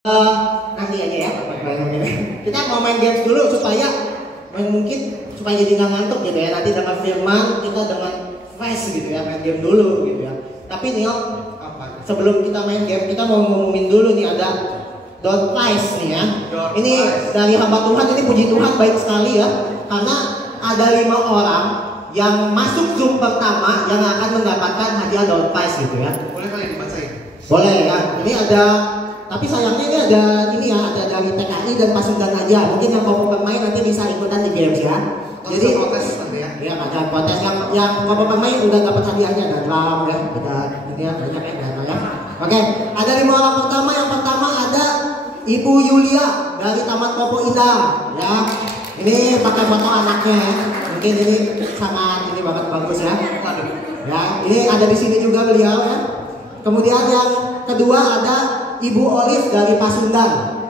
Nanti aja ya. Kita mau main games dulu supaya mungkin supaya jadi nggak ngantuk gitu ya. Nanti dengan firman kita dengan fresh gitu ya, main game dulu gitu ya. Tapi nih sebelum kita main game kita mau ngumumin dulu nih ada door prize nih ya. Ini dari hamba Tuhan, ini puji Tuhan baik sekali ya. Karena ada 5 orang yang masuk Zoom pertama yang akan mendapatkan hadiah door prize gitu ya. Boleh kali dibacain? Boleh ya. Ini ada, tapi sayangnya ini ada dari TKI dan Pasundan aja. Mungkin yang mau pemain nanti bisa ikutan di games ya. Jadi protes nanti ya. Iya, ada protes yang mau pemain udah dapat hadiahnya, ada drum ya, ada ini ya, banyak ya. Oke, ada 5 orang pertama. Yang pertama ada Ibu Yulia dari Taman Popo Indah ya. Ini pakai foto anaknya ya. Mungkin ini sangat ini banget bagus ya. Ya, ini ada di sini juga beliau ya. Kemudian yang kedua ada Ibu Olive dari Pasundan.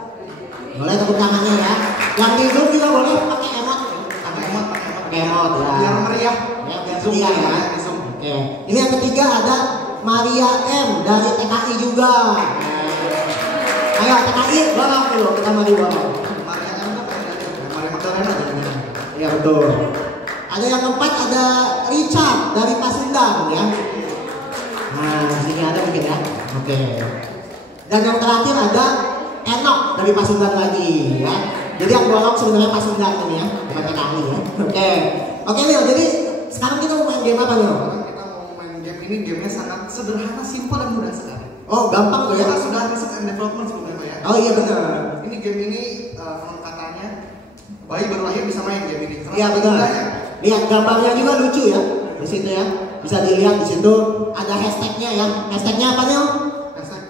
Boleh tepuk tangannya ya. Yang di Zoom juga boleh pakai emot. Pakai emot ya. Biar meriah. Ya, biar meriah ya. Oke. Ini yang ketiga ada Maria M dari TKI juga. Ayo TKI bareng dulu, kita mari bareng. Maria M itu Maria Magdalena jadi. Iya betul. Ada yang keempat ada Richard dari Pasundan ya. Nah, di sini ada mungkin ya. Oke. Dan yang terakhir ada Enok dari Pasundan lagi ya. Jadi yang bolong sebenarnya Pasundan ini ya, bukan TKI ya. Oke Leo, jadi sekarang kita mau main game apa Leo? Kita mau main game ini, gamenya sangat sederhana, simpel dan mudah sekali. Oh gampang tuh ya? Kita sudah research and development sebenarnya ya. Oh iya benar. Ini game ini katanya bayi baru lahir bisa main game ini. Iya benar. Lihat gambarnya juga lucu ya di situ ya. Bisa dilihat di situ ada hashtagnya ya. Hashtagnya apa Leo? Hashtag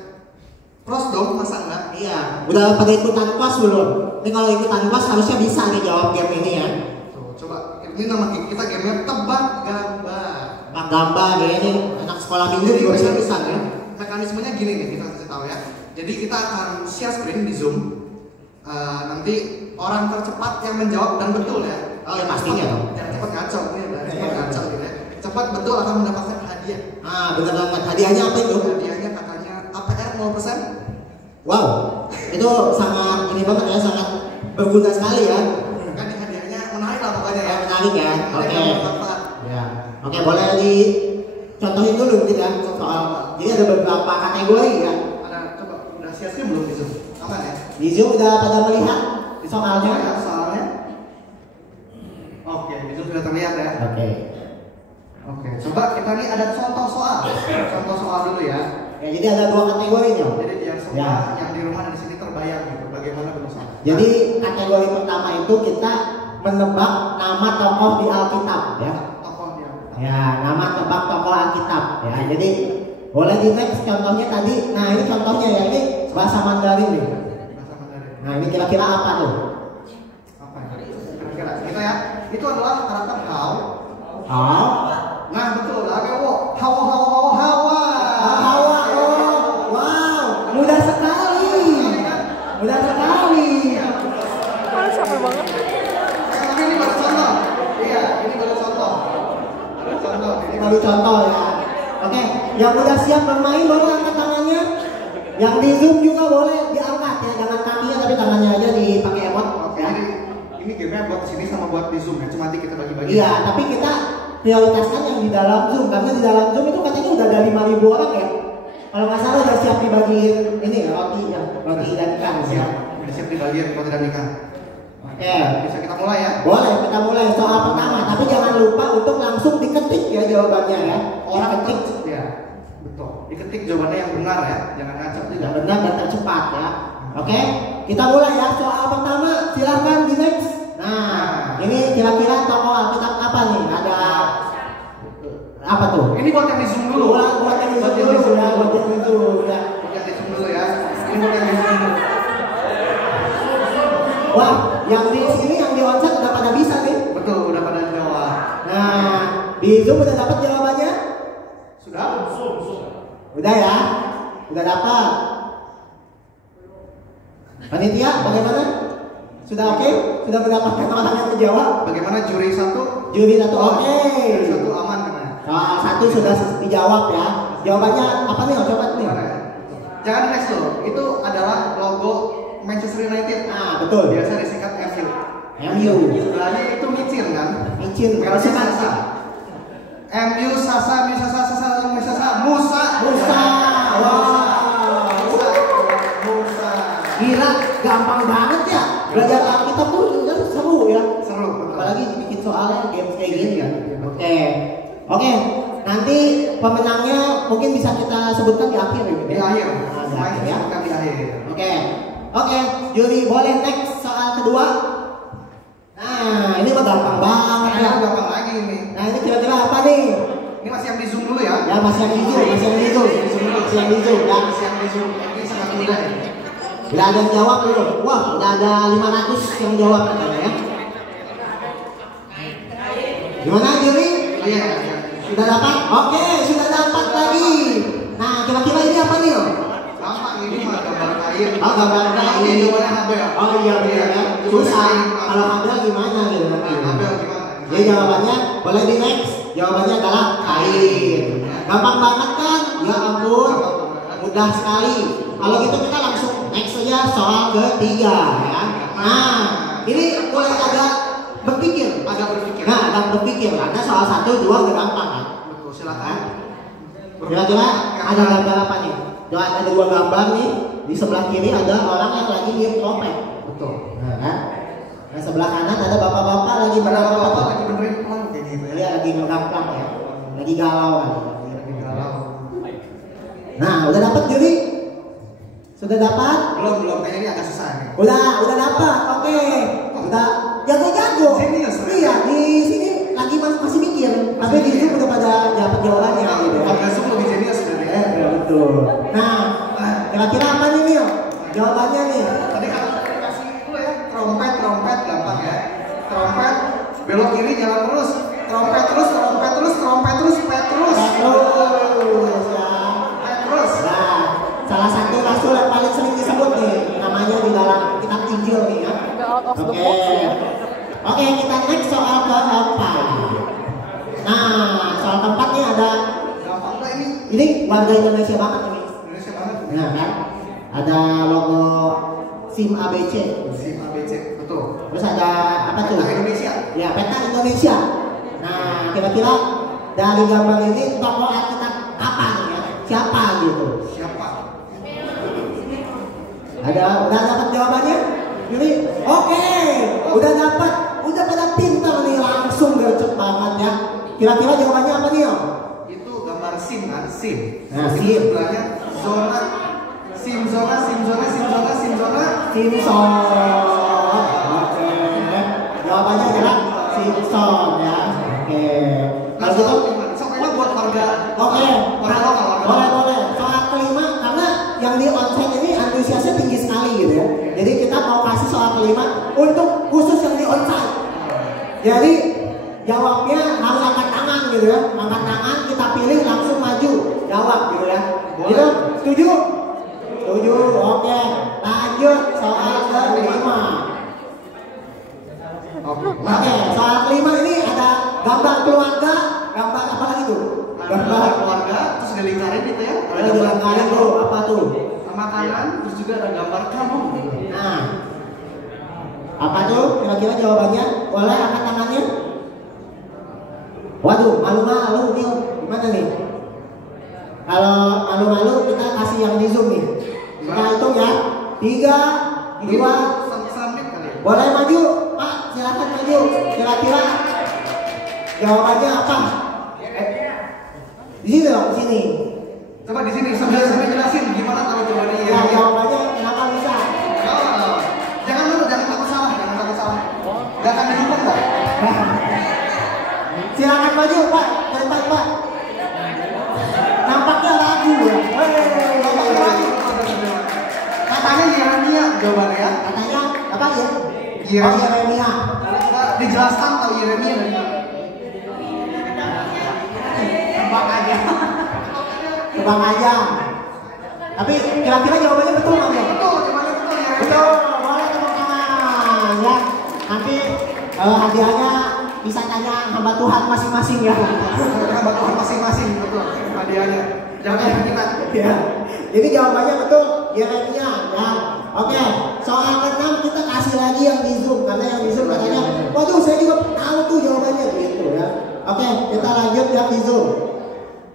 pros dong, masa enggak? Iya. Udah pada ikutan kelas belum? Ini kalau ikutan kelas harusnya bisa nih jawab game ini ya. Tuh, coba ini nama kita gamenya tebak gambar. Tebak gambar ya, ini anak sekolah minggu juga bisa tulisan ya. Mekanismenya gini nih, kita kasih tahu ya. Jadi kita akan share screen di Zoom. Nanti orang tercepat yang menjawab dan betul ya. Oh ya pastinya dong. Jangan cepat ngaco nih, cepat ngaco gitu ya. Cepat betul akan mendapatkan hadiah. Ah benar banget. Hadiahnya apa itu? Hadiahnya katanya APR 0%. Wow, itu sangat ini banget ya, sangat berguna sekali ya. Kan hadiahnya menarik lah pokoknya ya. Menarik ya. Oke. Ya. Oke, boleh dicontohin dulu mungkin ya soal. Jadi ada beberapa kategori ya. Ada, coba udah siap sih belum di Zoom? Aman ya? Di Zoom udah pada melihat soalnya? Ya, soalnya. Oke, di Zoom sudah terlihat ya. Oke, coba kita nih ada contoh soal. Contoh soal dulu ya. Ya, jadi ada 2 kategorinya. Jadi biar semua yang di rumah dan di sini terbayang gitu bagaimana berusaha. Jadi kategori pertama itu kita menebak nama tokoh di Alkitab ya. Tokoh dia. Ya, nama tebak tokoh Alkitab ya. Jadi boleh di next contohnya tadi. Nah, ini contohnya ya, ini bahasa Mandarin nih. Bahasa Mandarin. Nah, ini kira-kira apa tuh? Apa ya? Kira-kira kita ya. Itu adalah karakter how. How? Nah, betul. Lagi Hawa. Hawa. Oh, wow, mudah sekali. Mudah sekali. Capek banget. Tapi ini baru contoh. Iya, ini baru contoh. Ini baru contoh ya. Oke, yang udah siap bermain boleh angkat tangannya. Yang di Zoom juga boleh diangkat ya, jangan kakinya tapi tangannya aja dipakai emot. Oke, Ya. ini gamenya buat sini sama buat di Zoom ya. Cuma nanti kita bagi-bagi. Iya, tapi kita prioritaskan yang di dalam Zoom karena di dalam Zoom itu katanya udah ada 5.000 orang ya. Kalau nggak salah udah siap dibagiin ini ya, roti dan ikan ya. Udah siap dibagiin roti dan ikan. Oke, Bisa kita mulai ya? boleh kita mulai soal pertama, tapi jangan lupa untuk langsung diketik ya jawabannya ya. Orang Ketik ketik ya. Betul. Diketik jawabannya yang benar ya. Jangan ngacak juga. yang benar dan tercepat ya. Oke, kita mulai ya. Soal pertama, silahkan di next. Nah, ini kira-kira tokoh Alkitab apa nih? Ada apa tuh? Ini buat yang di Zoom dulu. Buat yang di Zoom dulu ya, buat yang di Zoom ya. Buat yang di Zoom dulu ya. Ini buat yang di Zoom dulu. Wah, yang di sini yang di onsite udah pada bisa nih. Betul, udah pada jawab. Nah, di Zoom udah dapat jawabannya? Sudah? Udah ya? Udah dapat? Panitia, bagaimana? Sudah oke? Sudah mendapatkan orang yang menjawab? Bagaimana juri satu? Juri satu oke. Juri satu aman kan? Soal satu sudah dijawab ya. Jawabannya apa nih? Coba nih. jangan next dulu. Itu adalah logo Manchester United. Ah, betul. Biasa disingkat MU. MU. Sebelahnya itu micin kan? Micin. Mercy Sasa. MU Sasa, Musa. Wow. Musa. Gila, gampang banget ya. Belajar Alkitab tuh juga seru ya. Seru, betul. Apalagi bikin soalnya games kayak gini kan. Oke. Nanti pemenangnya mungkin bisa kita sebutkan di akhir ya. Di akhir. Nah, di akhir ya. Sebutkan di akhir. Oke, Juri boleh next soal kedua. Nah, ini mah gampang banget ya. Gampang lagi ini. Nah, ini kira-kira apa nih? Ini masih yang di zoom dulu ya. Ya, masih yang di zoom ya. Masih yang di zoom. Ini sangat mudah ya. Bila ada yang jawab dulu. Wah, udah ada 500 yang jawab katanya ya. Gimana Juri? Iya. Sudah dapat? Oke, sudah dapat lagi. Nah, kira-kira ini apa nih? Gampang ini mah gambar kain. Oh, gambar kain. Ini jawabannya Habel. Oh iya benar ya. Susah. Kalau Habel gimana gitu nanti? Habel gimana? Jadi jawabannya boleh di next. Jawabannya adalah kain. Gampang banget kan? Ya ampun. Mudah sekali. Kalau gitu kita langsung next saja soal ketiga ya. Nah, ini boleh agak berpikir. Nah, agak berpikir karena soal 1, 2 udah gampang kan? Betul, silakan. Kira-kira ada gambar apa nih? Ada 2 gambar nih. Di sebelah kiri ada orang yang lagi niup trompet. Betul. Nah, kan? Nah, sebelah kanan ada bapak-bapak lagi Bapak lagi benerin pelang kayak gitu ya. Dia lagi ngegamplang ya. Lagi galau kan. Lagi galau. Nah, udah dapat Juri? Sudah dapat? Belum. Kayaknya ini agak susah nih. Udah dapat. Oke. Udah jago-jago. Serius? Iya, di sini lagi masih mikir. Tapi di sini udah pada dapat jawabannya gitu. Agak suka lebih jenius dari Betul. Nah, kira-kira apa nih Mil? Jawabannya nih. Tadi kan kasih dulu ya, trompet gampang ya. Trompet belok kiri jalan terus. Trompet terus, Petrus. Terus. Nah, salah satu rasul yang paling sering disebut nih namanya di dalam kitab Injil nih ya. Oke, kita next soal keempat. Nah, soal keempat nih ada. Gampang nggak ini? Ini warga Indonesia banget nih. Indonesia banget. Nah kan, ada logo SIM ABC. SIM ABC, betul. Terus ada apa tuh? Peta Indonesia. Ya, peta Indonesia. Nah, kira-kira dari gambar ini tokoh Alkitab apa nih ya? Siapa gitu? Siapa? Udah dapat jawabannya? Jadi, oke, udah dapat. Udah pada pintar nih, langsung gercep banget ya. Kira-kira jawabannya apa nih? Itu gambar SIM kan? SIM. Nah, Itu SIM. sebelahnya zona. SIM zona. Simpson. Oke. Jawabannya adalah Simpson ya. Oke. Kalau gitu, Soalnya buat warga. oke. Warga lokal. Boleh. Soal kelima karena yang di onsite ini antusiasnya tinggi sekali gitu ya. Jadi kita mau kasih soal kelima untuk khusus yang di onsite. Jadi jawabnya harus angkat tangan gitu ya. Angkat tangan, kita pilih langsung maju jawab gitu ya. Gitu, setuju? Setuju. Oke. Lanjut soal kelima. Oke, soal kelima ini ada gambar keluarga, gambar apa lagi tuh? Gambar keluarga, terus dilingkarin gitu ya. Ada dilingkarin tuh, apa tuh? Makanan, terus juga ada gambar kamu. Nah, apa tuh? Kira-kira jawabannya? Boleh angkat tangannya? Waduh, malu-malu nih, gimana nih? Kalau malu-malu kita kasih yang di zoom nih. Kita hitung ya. 3, 2, boleh maju, Pak, silakan maju. Kira-kira jawabannya apa? Di sini dong, di sini. Coba di sini sambil jelasin gimana kalau jawabannya Ya, jawabannya kenapa bisa? Jangan takut salah. Jangan didukung kok. Silakan maju, Pak. Cepat, Pak. Nampaknya ragu ya. Katanya Yeremia jawabannya ya. Katanya apa ya? Yeremia. Yeremia. Dijelaskan kalau Yeremia dari mana? Tebak aja. Tapi kira-kira jawabannya betul nggak ya? Betul, jawabannya betul Yeremia. Betul, boleh tepuk tangan ya. Nanti hadiahnya bisa tanya hamba Tuhan masing-masing ya. Hamba Tuhan masing-masing, betul hadiahnya. Jangan kita. Ya. Jadi jawabannya betul, Yeremia ya. Oke, soal ke-6 kita kasih lagi yang di Zoom karena yang di Zoom katanya, waduh saya juga tahu tuh jawabannya gitu ya. Oke, kita lanjut yang di Zoom.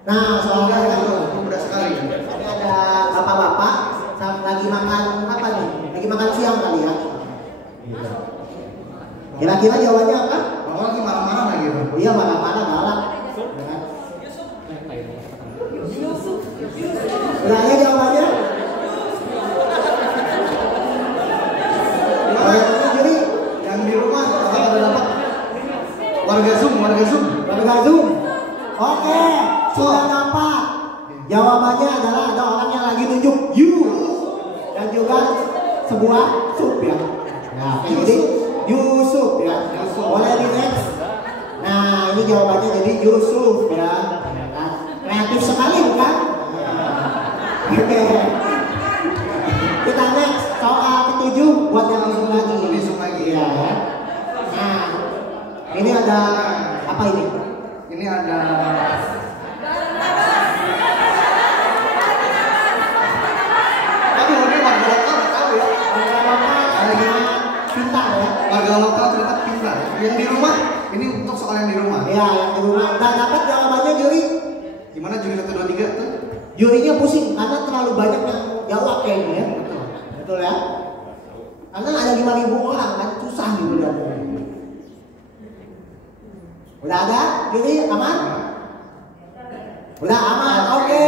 Nah, soal ke-6 mudah sekali. ini ada bapak-bapak lagi makan apa nih? Lagi makan siang kali ya. Kira-kira jawabannya apa? Bapak lagi marah-marah lagi. Iya, marah-marah galak. Udah ya jawabannya? Jadi yang di rumah apa ada dapat? Warga Zoom. Warga Zoom. Oke, sudah dapat. Jawabannya adalah ada orang yang lagi nunjuk you dan juga sebuah sup ya. Nah, jadi Yusuf ya. Boleh di next. Nah, ini jawabannya jadi Yusuf ya. Kreatif sekali bukan? Oke. Kita next soal ke-7 buat yang Zoom lagi. Ya. Nah, ini ada apa ini? Ini ada warga lokal ternyata pintar. Yang di rumah, ini untuk soal yang di rumah. Iya, yang di rumah. Nah, dapat jawabannya juri. Gimana juri 1, 2, 3 tuh? Jurinya pusing karena terlalu banyak yang jawab kayaknya ya. Betul ya? Karena ada 5.000 orang kan susah gitu dan. Udah ada? Juri aman? Udah aman. Oke.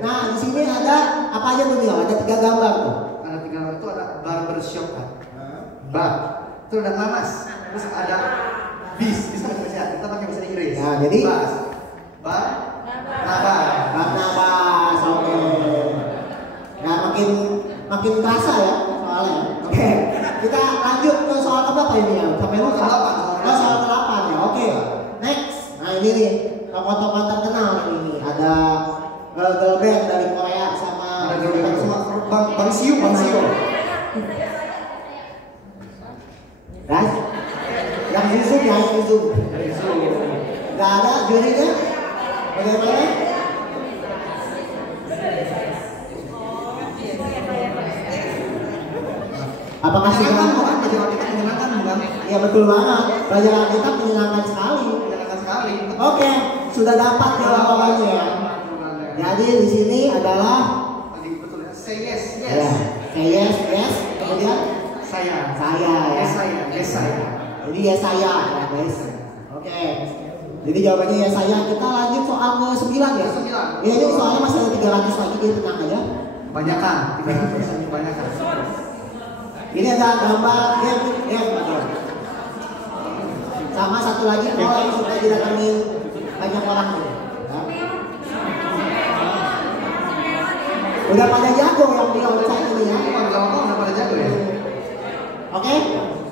Nah, di sini ada apa aja tuh Mil? Ada 3 gambar tuh. Ada 3 gambar itu ada barbershop kan. Bar. Itu ada nanas. Terus ada bis bahasa Indonesia. Kita pakai bahasa Inggris. Nah, jadi bar. Nabas. Nabas. Oke. Ya makin terasa ya soalnya. Oke. Kita lanjut ke soal berapa ini ya? Sampai lupa. Soal ke-8 ya. Oke. Next. Nah, ini nih tokoh-tokoh terkenal ini. Ada girl band dari Korea sama Bang Siu. Guys, yang Zoom ya, yang Zoom. Gak ada jurinya? Bagaimana? Apakah Menyenangkan bukan? Belajar Alkitab menyenangkan bukan? Iya betul banget. Belajar Alkitab menyenangkan sekali. Menyenangkan sekali. Oke, sudah dapat jawabannya ya. Jadi di sini adalah betul ya. Say yes. ya, say yes. Kemudian Saya ya. Yes saya. Jadi ya saya ya guys. Oke. Jadi jawabannya ya saya. Kita lanjut soal ke-9 ya. Ya ini soalnya masih ada 300 lagi, jadi tenang aja. Banyakan. Banyakan. Ini ada gambar game. Sama satu lagi kalau yang suka didatengin banyak orang ya. Udah pada jago yang di outside ini ya. Udah pada jago ya. Oke,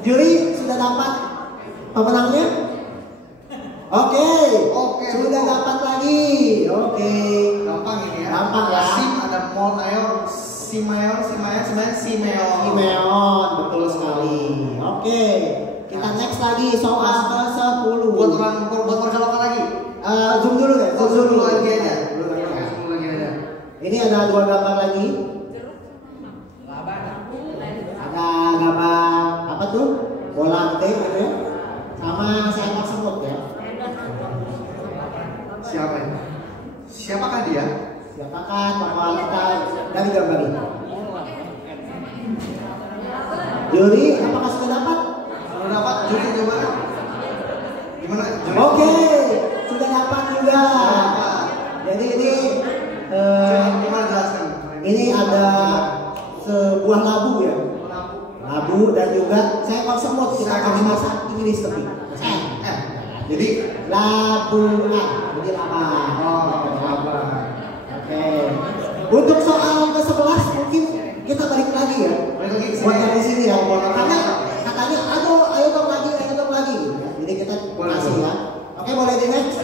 juri sudah dapat pemenangnya? Oke, sudah dapat lagi. Oke. Gampang ini ya. Gampang ya. Sim ada mol ayo Simeon, sebenarnya Simeon. Simeon, betul sekali. Oke, kita next lagi soal ke-10. Buat warga lokal lagi. Zoom dulu deh. Zoom dulu lagi aja. Ini ada 2 gambar lagi. Ada gambar apa tuh? Bola gede gitu ya. Sama seekor semut ya. Siapa ini? Siapakah dia? Siapakah tokoh kita dari gambar ini? Juri, apakah sudah dapat? Sudah dapat juri coba. Gimana? Oke, sudah dapat juga. Jadi ini gimana jelaskan? ini ada sebuah labu ya. Labu dan juga seekor semut. Kita kasih bahasa Inggris tapi. Jadi labuan. Jadi laba. laba. Oke. Untuk soal ke-11 mungkin kita balik lagi ya. Balik lagi Buat yang di sini ya. Karena katanya ayo dong lagi. Jadi kita kasih ya. Oke, boleh di next.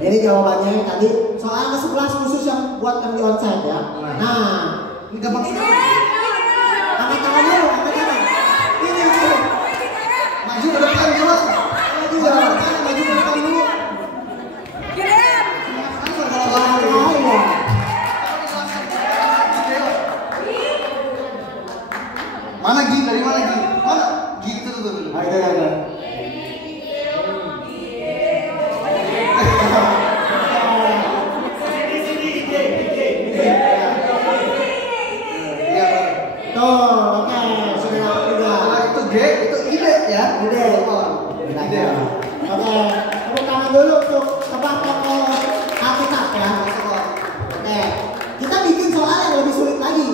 Ini jawabannya tadi soal ke-11 khusus yang buat yang di onsite ya. Nah, Ini gampang sekali. angkat tangan dulu, angkat tangan. Ini. Maju ke depan coba. Maju ke depan dulu. Mana Gi? Dari mana Gi? Mana? Gi itu tuh. Ada ada. Tuh, oke, sudah dapat juga. Itu G, itu ide ya. Ide. Ide. Oke, tepuk tangan dulu untuk tebak tokoh Alkitab ya. Oke, kita bikin soal yang lebih sulit lagi.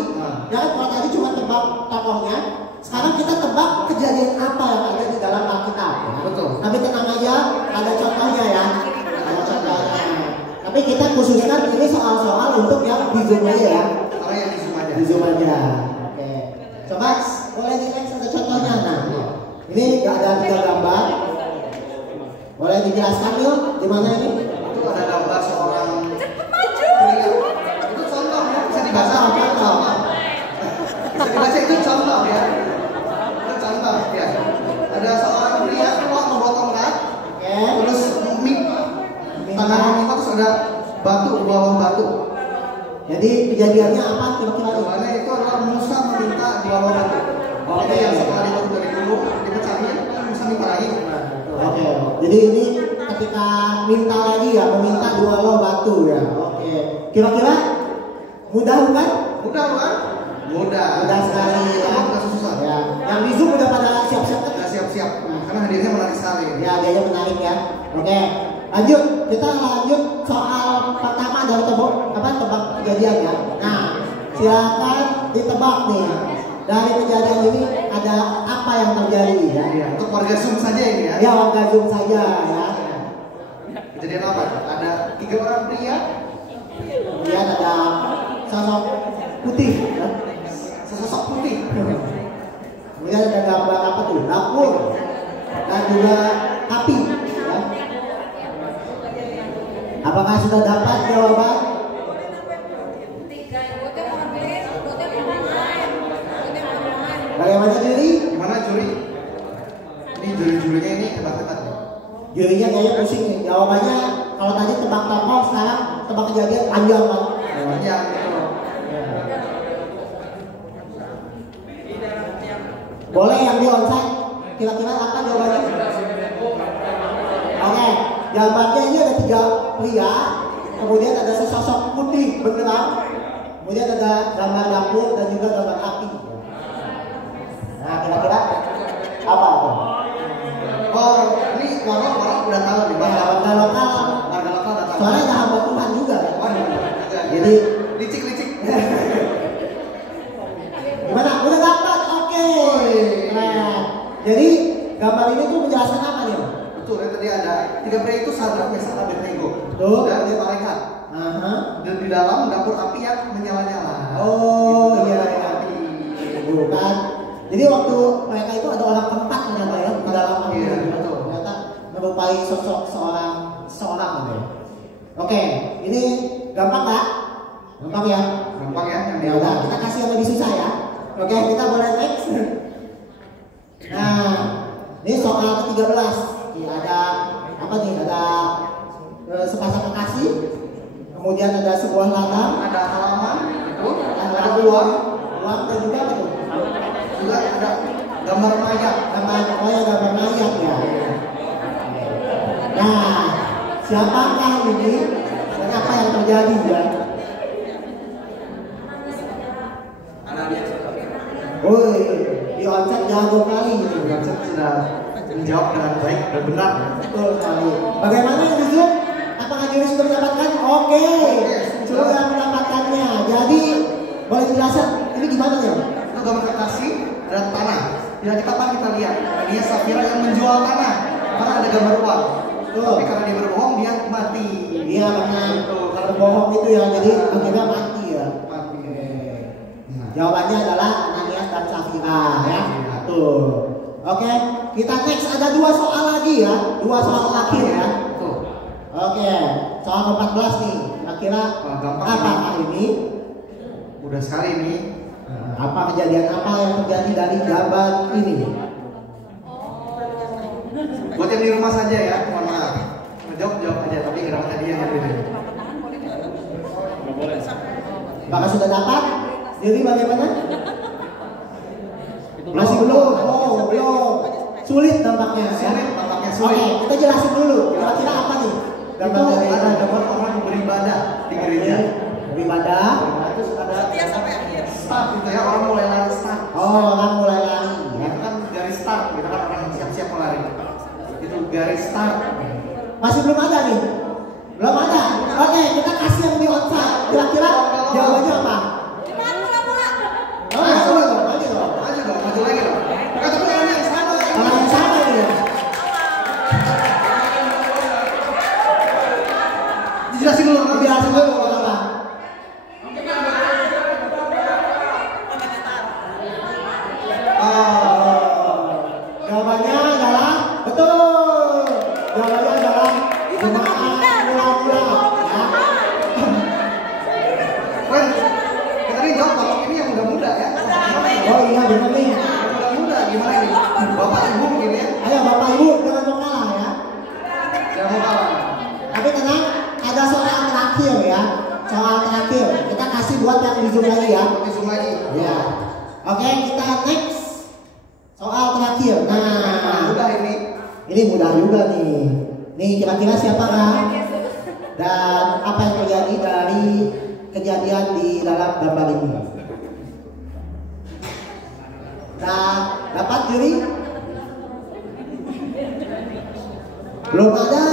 Ya kan kalau tadi cuma tebak tokohnya, sekarang kita tebak kejadian apa yang ada di dalam Alkitab. Ya. Betul. Tapi tenang aja, ada contohnya ya. Ada contohnya. Tapi kita khususkan ini soal-soal untuk yang di Zoom aja ya. Kalau yang di Zoom aja. Di Zoom aja. Oke. Coba boleh di next ada contohnya. Nah, ini ada 3 gambar. Boleh dijelaskan yuk di mana ini? Itu ada gambar seorang pria. Itu contoh ya, bisa dibaca. Contoh. Bisa dibaca itu contoh ya. Itu contoh ya. Ada seorang pria tua memotong rak. Oke. Terus tangan meminta terus ada batu, bawah batu. Jadi kejadiannya apa kira-kira? Jawabannya itu adalah Musa meminta di bawah batu. Jadi yang setelah dibatu dari dulu dipecahin, Musa minta lagi. Oke. Jadi ini ketika minta lagi ya, meminta 2 loh batu ya. Oke. Kira-kira mudah bukan? Mudah bukan? Mudah. Mudah sekali ya. Mudah susah. Ya. Yang di Zoom udah pada siap-siap kan? Udah siap-siap. Karena hadirnya menarik sekali. Ya, dia menarik ya. Oke. Lanjut, kita lanjut soal pertama dari tebak kejadian ya. Nah, silakan ditebak nih. Dari kejadian ini ada apa yang terjadi ya? Iya, untuk warga Zoom saja ini ya. Ya, warga Zoom saja ya. Kejadian apa? Ada 3 orang pria. Kemudian ada sosok putih ya. Sesosok putih. Kemudian ada gambar apa tuh? Dapur dan juga api ya. Apakah sudah dapat jawaban? Bagaimana juri? Gimana juri? Ini juri-jurinya ini tebak-tebak. Jurinya kayaknya pusing nih. Jawabannya kalau tadi tebak tokoh, sekarang tebak kejadian panjang kan? Panjang itu. Boleh yang di onsite? Kira-kira apa jawabannya? Oke, gambarnya ini ada 3 pria, kemudian ada sesosok putih benderang, kemudian ada gambar dapur dan juga gambar api. Nah, kira-kira apa tuh? Oh, ini warna udah tahu nih. Ya, warga lokal. Warga lokal udah tahu. Soalnya ada hamba Tuhan juga. Waduh. Jadi licik-licik. gimana? Udah dapat? Oke. Nah, jadi gambar ini tuh menjelaskan apa nih? Betul, ya tadi ada 3 pria itu Sadrak, Mesak, Abednego. Betul. Dan dia malaikat. Dan di dalam dapur api yang menyala-nyala. Oh, Gitu, iya, dapur iya. api. Bukan. Jadi waktu mereka itu ada orang keempat ternyata ya di dalam api. Iya, betul. Ternyata merupai sosok seorang ya. Oke, ini gampang nggak? Gampang ya? Gampang ya yang Ya udah, kita kasih yang lebih susah ya. Oke, kita boleh next. Nah, ini soal ke-13. Ini ada apa nih? Ada sepasang kekasih. Kemudian ada sebuah ladang. ada halaman itu, Ada uang dan juga apa tuh? juga ada gambar mayat. Gambar mayat ya. Nah, siapakah ini dan apa yang terjadi ya? Woi, di onsite jago kali ini. Konsep sudah menjawab dengan baik dan benar. Betul sekali. Bagaimana yang di Zoom? Apakah Juri sudah mendapatkan? Oke, sudah mendapatkannya. Jadi boleh dijelaskan ini gimana ya? Itu gambar kekasih ada tanah. Di Alkitab kita lihat dia Safira yang menjual tanah karena ada gambar uang. Tapi karena dia berbohong dia mati. Iya benar. Kalau bohong itu ya, jadi akhirnya mati ya. Mati. Jawabannya adalah Ananias dan Safira ya. Tuh. Oke, kita next ada 2 soal lagi ya. 2 soal akhir ya. Tuh. Oke, soal ke-14 nih. Kira-kira Wah, gampang apakah ini? Mudah sekali nih. Apa kejadian apa yang terjadi dari gambar ini? Buat yang di rumah saja ya, mohon maaf. Jawab aja, tapi nggak dapat hadiah yang beda. Apakah sudah dapat? Jadi bagaimana? tampaknya ya. Sulit, tampaknya Oke, sulit. kita jelasin dulu. Kira-kira apa nih? Gambar dari ada gambar orang beribadah di gereja. Beribadah. Terus ada start gitu ya, orang mulai lari start. Oh, orang mulai lari. Ya. Itu kan garis start, gitu kan orang siap-siap melari. Itu garis start. Masih belum ada nih? Belum ada? Oke, kita kasih yang di onside. Kira-kira jawabannya apa? Oh, maju dong, maju dong. Maju dong, maju lagi dong. Kan tapi orang yang sama. Orang yang sama nih ya. Dijelasin dulu, nanti Dijelasin dulu apa? Jawabannya adalah betul. Jawabannya adalah jemaat mula-mula. Ya. Wen, kita tadi jawab kalau ini yang muda-muda ya. Oh iya benar nih. Yang muda-muda gimana ini? Bapak ibu mungkin ya. Ayo Bapak Ibu jangan mau kalah ya. Jangan mau kalah. Tapi tenang, ada soal terakhir ya. Soal terakhir. Kita kasih buat yang di Zoom lagi ya. Oke, zoom lagi. Ya. Oke, kita next. Soal terakhir. Nah, Mudah ini. ini mudah juga nih. Nih kira-kira siapa kan? Dan apa yang terjadi dari kejadian di dalam gambar ini? Nah, dapat juri? Belum ada.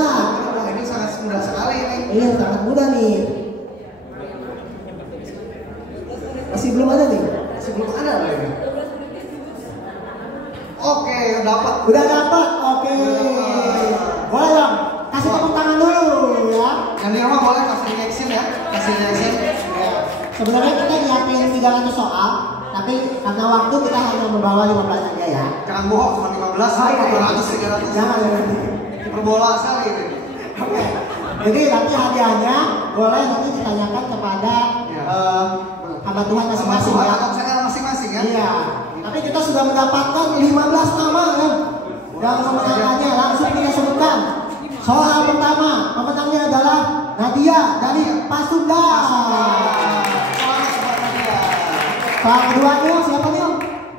Wah, ini sangat mudah sekali ini. Iya, sangat mudah nih. Masih belum ada nih. Masih belum ada loh ini. Oke, dapat. Udah dapat. Oke. Boleh dong. Kasih tepuk tangan dulu ya. Yang di rumah boleh kasih reaction ya. Kasih reaction. Ya. Sebenarnya kita nyiapin 300 soal, tapi karena waktu kita hanya membawa 15 aja ya. Jangan bohong, cuma 15, 200, 300. Jangan. Berbola sekali ini. Oke. Jadi nanti hadiahnya boleh nanti ditanyakan kepada Ya. hamba Tuhan Sama masing-masing Tuhan ya. atau saya masing-masing ya. Iya. Tapi kita sudah mendapatkan 15 nama ya. Yang memenangkannya langsung kita sebutkan. Soal pertama, pemenangnya adalah Nadia dari Pasundan. Selamat buat Nadia. Soal keduanya siapa nih? Om?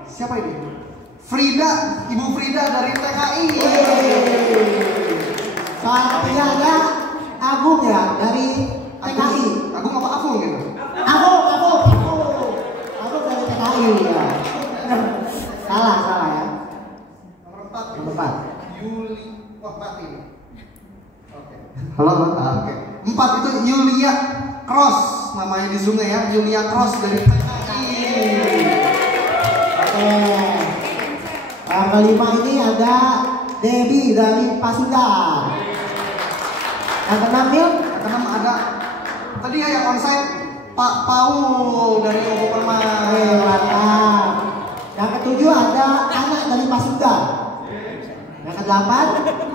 Siapa ini? Frida, Ibu Frida dari TKI. Soal ketiga ada Agung ya dari TKI. Agung apa Afung gitu? Agung dari TKI ya. Salah ya. Nomor 4. Nomor 4. Yuli. Wah, mati ini. Oke. Halo, oke. 4 itu Yulia Cross, namanya di Zoom ya. Yulia Cross dari TKI. Oke. Yang kelima ini ada Debbie dari Pasundan. Yang keenam Mil? Yang keenam ada tadi ya yang onsite Pak Paul dari Ogo Permai. Mantap. Yang ketujuh ada anak dari Pasundan. Yang kedelapan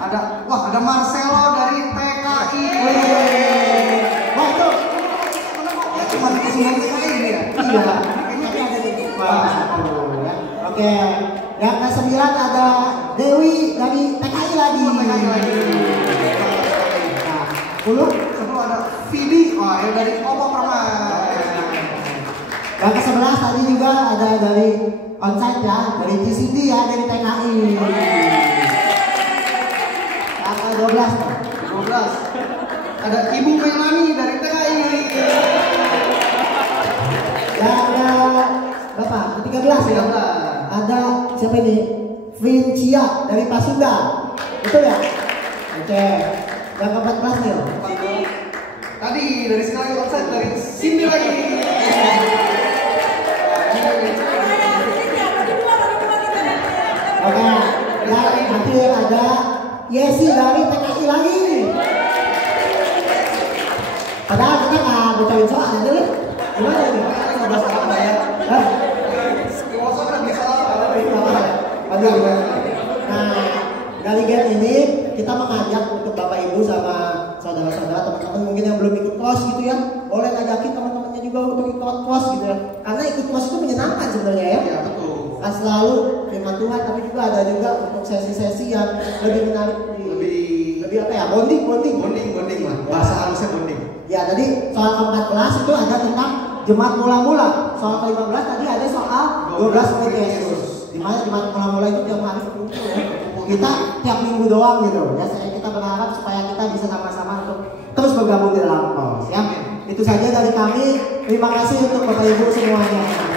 ada Marcelo dari TKI. Wah itu Ya cuma kesulitan TKI ini ya. iya. Ini ada di Wah, satu, ya. Oke. Yang ke-9 ada Dewi dari TKI lagi. TKI lagi. Nah, 10. Sebelum ada Vidi, wah yang dari Ogo Permai. Yang ke-11 tadi juga ada dari onsite ya, dari GCD ya, dari TKI. Yang ke-12 tuh. 12 ada Ibu Melani dari TKI. Yang berapa? Ke-13 ya? 13 Ada siapa ini? Vincia dari Pasundan. Betul ya? Oke. Yang ke-14 nih. tadi dari sini lagi offset dari sini lagi. Oke. Yang terakhir ada Yesi dari TKI lagi. Padahal kita nggak bocorin soal aja nih. Gimana ini? Udah salah bayar. Hah? WhatsApp udah bisa Aduh, nah, dari game ini kita mengajak untuk Bapak Ibu sama saudara-saudara teman-teman mungkin yang belum ikut kelas gitu ya, boleh ngajakin teman-temannya juga untuk ikut kelas gitu ya. Karena ikut kelas itu menyenangkan sebenarnya ya. Ya betul. Kan selalu firman Tuhan, tapi juga ada juga untuk sesi-sesi yang lebih menarik, lebih apa ya? Bonding lah. Bahasa halusnya bonding. Ya, tadi soal ke-14 itu ada tentang jemaat mula-mula. Soal ke-15 tadi ada soal 12 murid Yesus. Di mana jemaat mula-mula itu tiap hari berkumpul ya. kita tiap minggu doang gitu. Ya kita berharap supaya kita bisa sama-sama untuk terus bergabung di dalam KOS ya. Itu saja dari kami. Terima kasih untuk Bapak Ibu semuanya.